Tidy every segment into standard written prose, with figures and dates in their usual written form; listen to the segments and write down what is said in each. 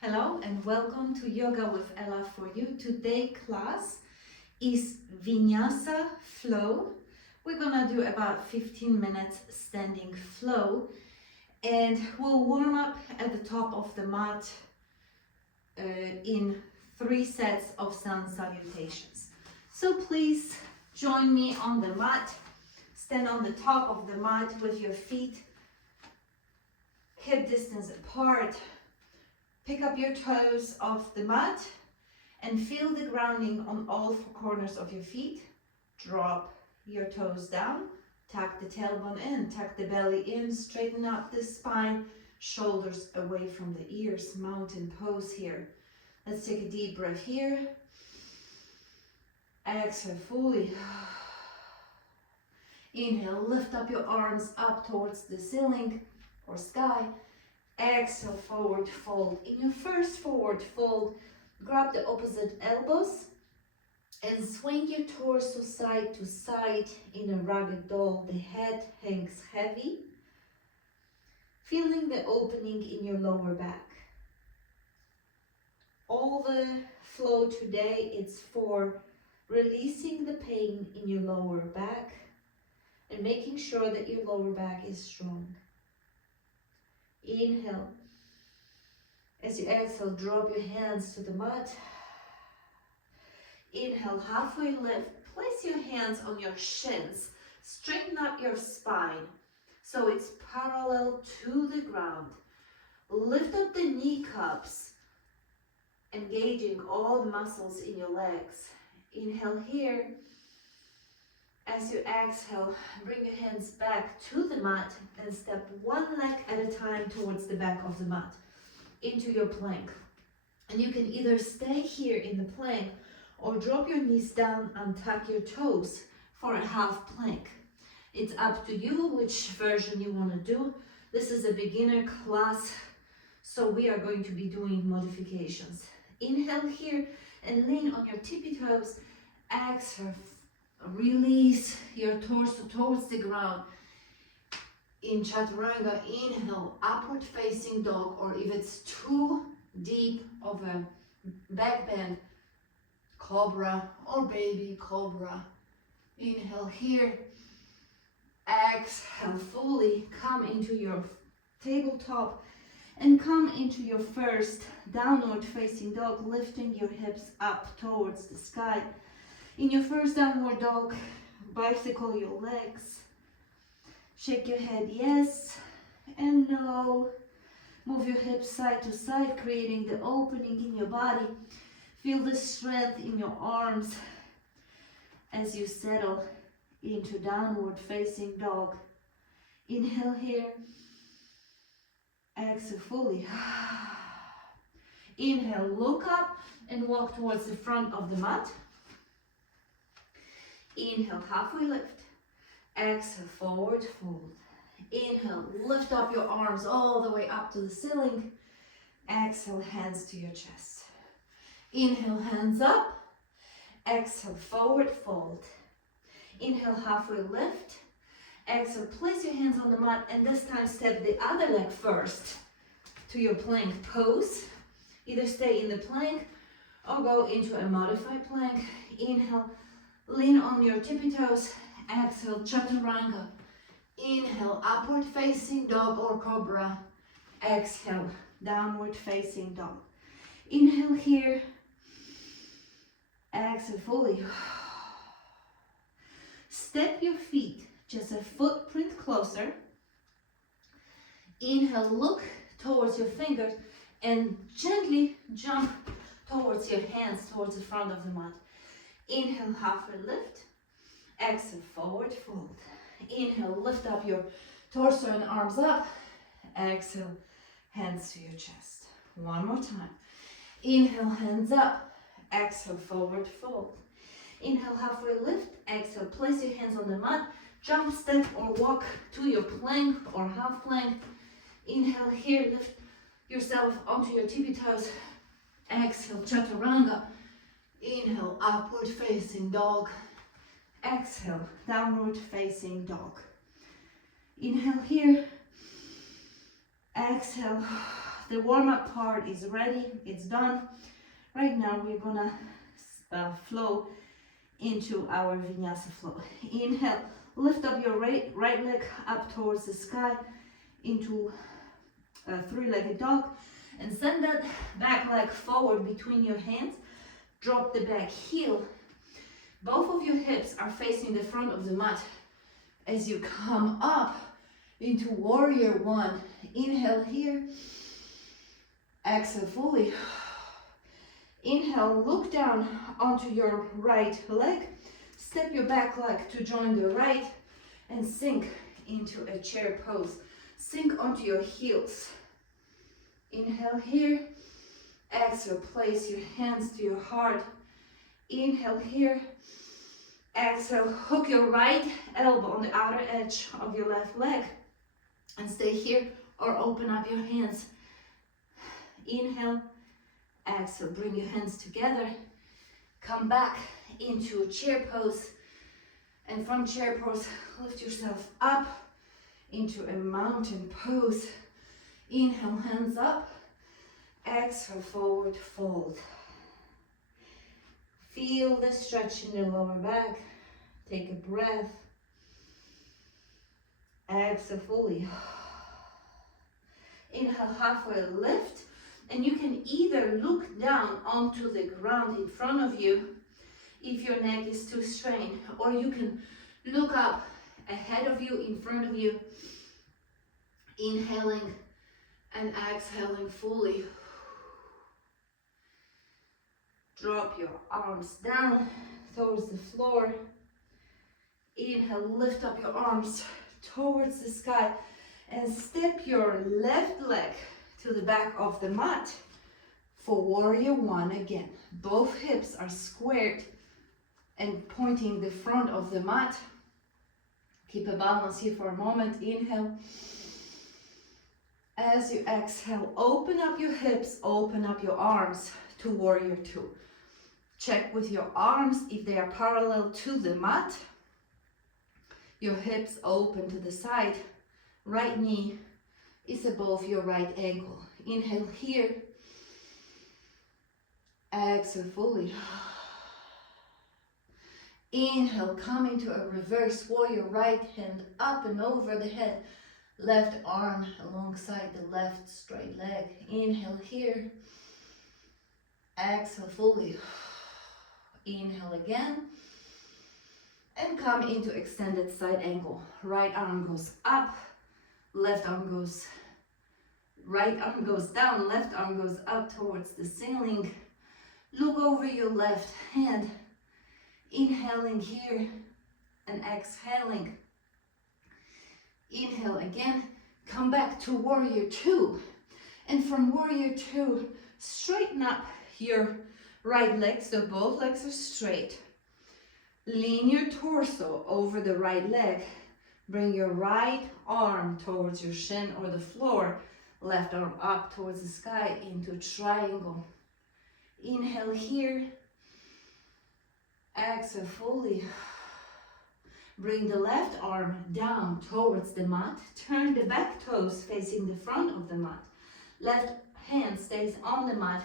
Hello and welcome to Yoga with Ella for you. Today's class is Vinyasa flow. We're gonna do about 15 minutes standing flow and we'll warm up at the top of the mat in 3 sets of sun salutations. So please join me on the mat. Stand on the top of the mat with your feet hip distance apart. Pick up your toes off the mat and feel the grounding on all 4 corners of your feet. Drop your toes down, tuck the tailbone in, tuck the belly in, straighten up the spine, shoulders away from the ears, mountain pose here. Let's take a deep breath here. Exhale fully. Inhale, lift up your arms up towards the ceiling or sky. Exhale, forward fold. In your first forward fold, grab the opposite elbows and swing your torso side to side in a rugged dog. The head hangs heavy, feeling the opening in your lower back. All the flow today is for releasing the pain in your lower back and making sure that your lower back is strong. Inhale. As you exhale, drop your hands to the mat. Inhale, halfway lift. Place your hands on your shins. Straighten up your spine so it's parallel to the ground. Lift up the kneecaps, engaging all the muscles in your legs. Inhale here. As you exhale, bring your hands back to the mat and step one leg at a time towards the back of the mat into your plank. And you can either stay here in the plank or drop your knees down and tuck your toes for a half plank. It's up to you which version you want to do. This is a beginner class, so we are going to be doing modifications. Inhale here and lean on your tippy toes. Exhale. Release your torso towards the ground. In Chaturanga, inhale, upward facing dog, or if it's too deep of a back bend, cobra or baby cobra. Inhale here. Exhale fully. Come into your tabletop and come into your first downward facing dog, lifting your hips up towards the sky. In your first downward dog, bicycle your legs. Shake your head yes and no. Move your hips side to side, creating the opening in your body. Feel the strength in your arms as you settle into downward facing dog. Inhale here. Exhale fully. Inhale, look up and walk towards the front of the mat. Inhale, halfway lift. Exhale, forward fold. Inhale, lift up your arms all the way up to the ceiling. Exhale, hands to your chest. Inhale, hands up. Exhale, forward fold. Inhale, halfway lift. Exhale, place your hands on the mat and this time step the other leg first to your plank pose. Either stay in the plank or go into a modified plank. Inhale. Lean on your tippy toes. Exhale, Chaturanga. Inhale, upward facing dog or cobra. Exhale, downward facing dog. Inhale here. Exhale fully. Step your feet just a footprint closer. Inhale, look towards your fingers and gently jump towards your hands, towards the front of the mat. Inhale, halfway lift. Exhale, forward fold. Inhale, lift up your torso and arms up. Exhale, hands to your chest. One more time. Inhale, hands up. Exhale, forward fold. Inhale, halfway lift. Exhale, place your hands on the mat. Jump, step, or walk to your plank or half plank. Inhale here, lift yourself onto your tippy toes. Exhale, Chaturanga. Inhale, upward facing dog. Exhale, downward facing dog. Inhale here. Exhale, the warm-up part is ready, it's done. Right now we're gonna flow into our Vinyasa flow. Inhale, lift up your right leg up towards the sky into a three-legged dog, and send that back leg forward between your hands. Drop the back heel. Both of your hips are facing the front of the mat. As you come up into warrior one, inhale here, exhale fully. Inhale, look down onto your right leg, step your back leg to join the right, and sink into a chair pose. Sink onto your heels. Inhale here, exhale, place your hands to your heart. Inhale here, exhale, hook your right elbow on the outer edge of your left leg and stay here or open up your hands. Inhale, exhale, bring your hands together, come back into a chair pose, and from chair pose, lift yourself up into a mountain pose. Inhale, hands up, exhale, forward fold. Feel the stretch in the lower back. Take a breath. Exhale fully. Inhale, halfway lift, and you can either look down onto the ground in front of you if your neck is too strained, or you can look up ahead of you, in front of you, inhaling and exhaling fully. Drop your arms down towards the floor. Inhale, lift up your arms towards the sky and step your left leg to the back of the mat for warrior one again. Both hips are squared and pointing the front of the mat. Keep a balance here for a moment. Inhale. As you exhale, open up your hips, open up your arms to warrior two. Check with your arms if they are parallel to the mat. Your hips open to the side. Right knee is above your right ankle. Inhale here. Exhale fully. Inhale, come into a reverse warrior. Right hand up and over the head. Left arm alongside the left straight leg. Inhale here. Exhale fully. Inhale again. And come into extended side angle. Right arm goes up. Left arm goes, right arm goes down. Left arm goes up towards the ceiling. Look over your left hand. Inhaling here and exhaling. Inhale again, come back to warrior two. And from warrior two, straighten up your right leg, so both legs are straight. Lean your torso over the right leg. Bring your right arm towards your shin or the floor. Left arm up towards the sky into a triangle. Inhale here. Exhale fully. Bring the left arm down towards the mat. Turn the back toes facing the front of the mat. Left hand stays on the mat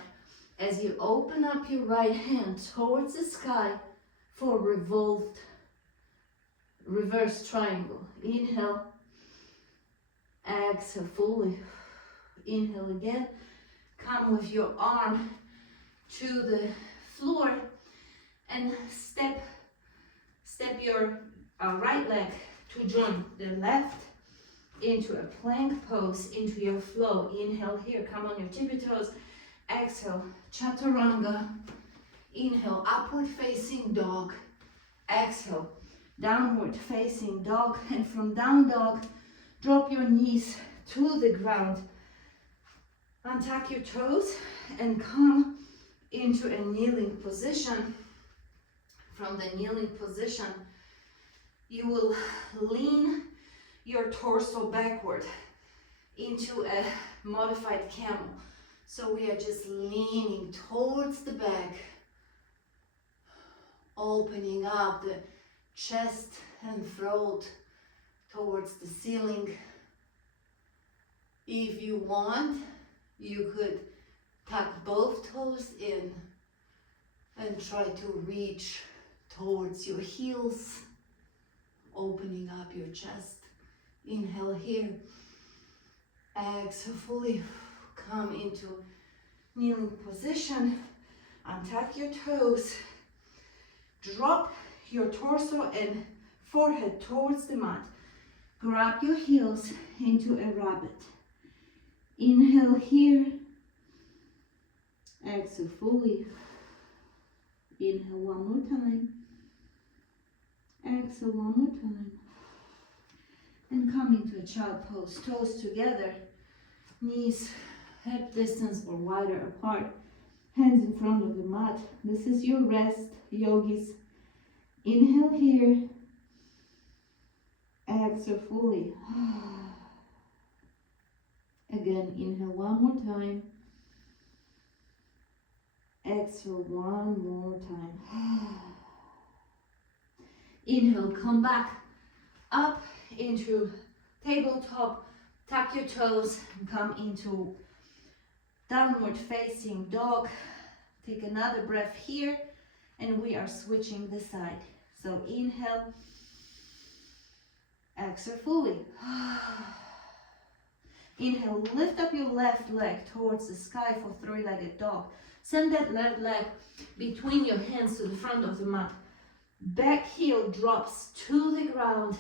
as you open up your right hand towards the sky for revolved reverse triangle. Inhale. Exhale fully. Inhale again. Come with your arm to the floor and step your right leg to join the left into a plank pose, into your flow. Inhale here, come on your tippy toes. Exhale, chaturanga. Inhale, upward facing dog. Exhale, downward facing dog. And from down dog, drop your knees to the ground. Untuck your toes and come into a kneeling position. From the kneeling position, you will lean your torso backward into a modified camel. So we are just leaning towards the back, opening up the chest and throat towards the ceiling. If you want, You could tuck both toes in and try to reach towards your heels, opening up your chest. Inhale here. Exhale, fully come into kneeling position. Untuck your toes. Drop your torso and forehead towards the mat. Grab your heels into a rabbit. Inhale here. Exhale fully. Inhale one more time. Exhale one more time. And come into a child pose. Toes together. Knees hip distance or wider apart. Hands in front of the mat. This is your rest, yogis. Inhale here. Exhale fully. Again, inhale one more time. Exhale one more time. Inhale, come back up into tabletop. Tuck your toes and come into downward facing dog. Take another breath here and we are switching the side. So inhale, exhale fully. Inhale, lift up your left leg towards the sky for three-legged dog. Send that left leg between your hands to the front of the mat. Back heel drops to the ground.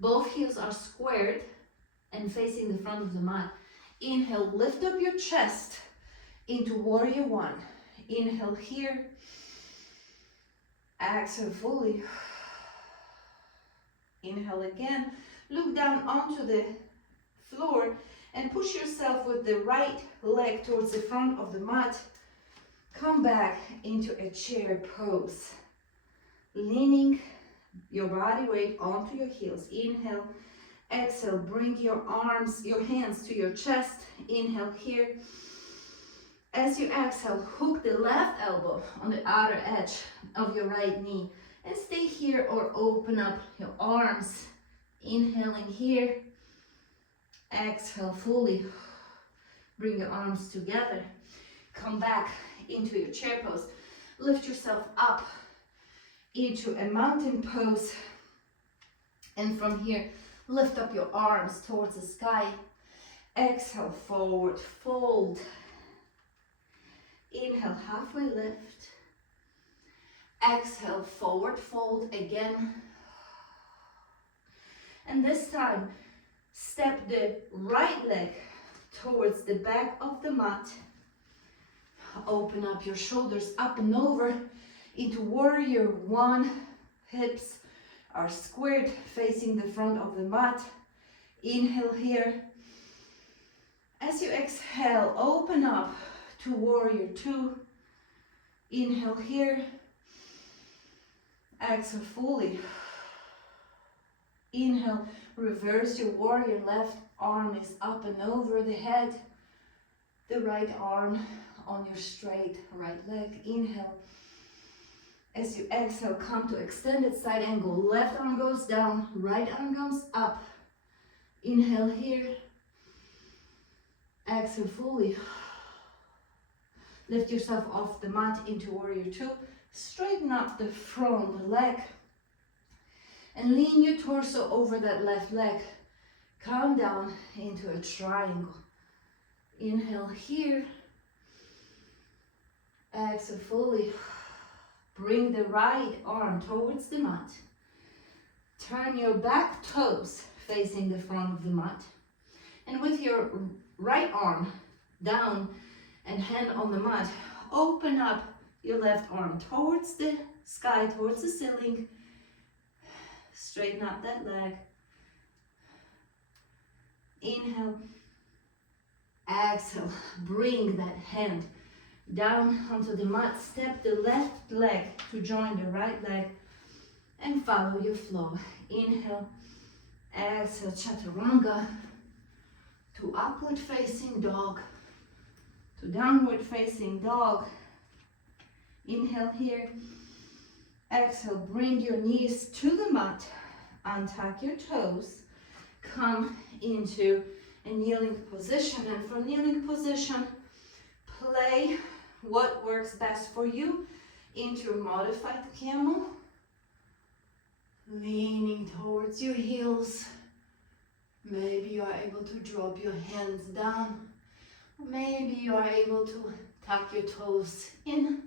Both heels are squared and facing the front of the mat. Inhale, lift up your chest into warrior one. Inhale here. Exhale fully. Inhale again. Look down onto the floor and push yourself with the right leg towards the front of the mat. Come back into a chair pose. Leaning your body weight onto your heels. Inhale. Exhale, bring your arms, your hands to your chest. Inhale here. As you exhale, hook the left elbow on the outer edge of your right knee and stay here or open up your arms. Inhaling here. Exhale fully. Bring your arms together. Come back into your chair pose. Lift yourself up into a mountain pose. And from here, lift up your arms towards the sky. Exhale, forward fold. Inhale, halfway lift. Exhale, forward fold again. And this time, step the right leg towards the back of the mat. Open up your shoulders up and over into warrior one. Hips are squared facing the front of the mat. Inhale here. As you exhale, open up to warrior two. Inhale here. Exhale fully. Inhale, reverse your warrior. Left arm is up and over the head. The right arm on your straight right leg. Inhale. As you exhale, come to extended side angle. Left arm goes down, right arm comes up. Inhale here. Exhale fully. Lift yourself off the mat into warrior two. Straighten up the front leg. And lean your torso over that left leg. Come down into a triangle. Inhale here. Exhale fully. Bring the right arm towards the mat. Turn your back toes facing the front of the mat. And with your right arm down and hand on the mat, open up your left arm towards the sky, towards the ceiling. Straighten up that leg. Inhale. Exhale. Bring that hand down onto the mat. Step the left leg to join the right leg and follow your flow. Inhale. Exhale. Chaturanga. To upward facing dog. To downward facing dog. Inhale here. Exhale, bring your knees to the mat. Untuck your toes. Come into a kneeling position. And from kneeling position, play what works best for you into modified camel. Leaning towards your heels. Maybe you are able to drop your hands down. Maybe you are able to tuck your toes in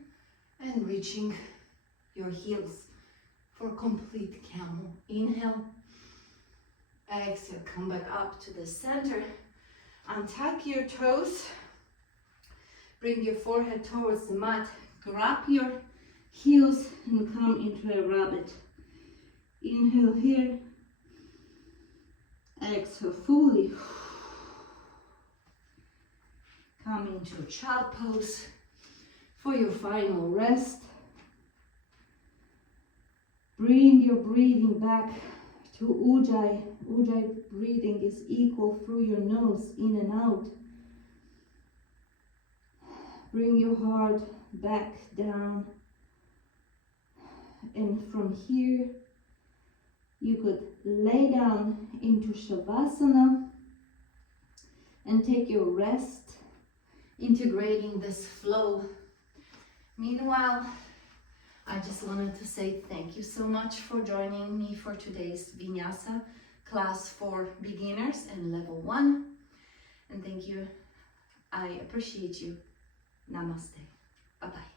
and reaching your heels for complete camel. Inhale. Exhale, come back up to the center. Untuck your toes. Bring your forehead towards the mat. Grab your heels and come into a rabbit. Inhale here. Exhale fully. Come into a child pose for your final rest. Bring your breathing back to Ujjayi. Ujjayi breathing is equal through your nose, in and out. Bring your heart back down. And from here, you could lay down into Shavasana and take your rest, integrating this flow. Meanwhile, I just wanted to say thank you so much for joining me for today's Vinyasa class for beginners and level 1. And thank you. I appreciate you. Namaste. Bye-bye.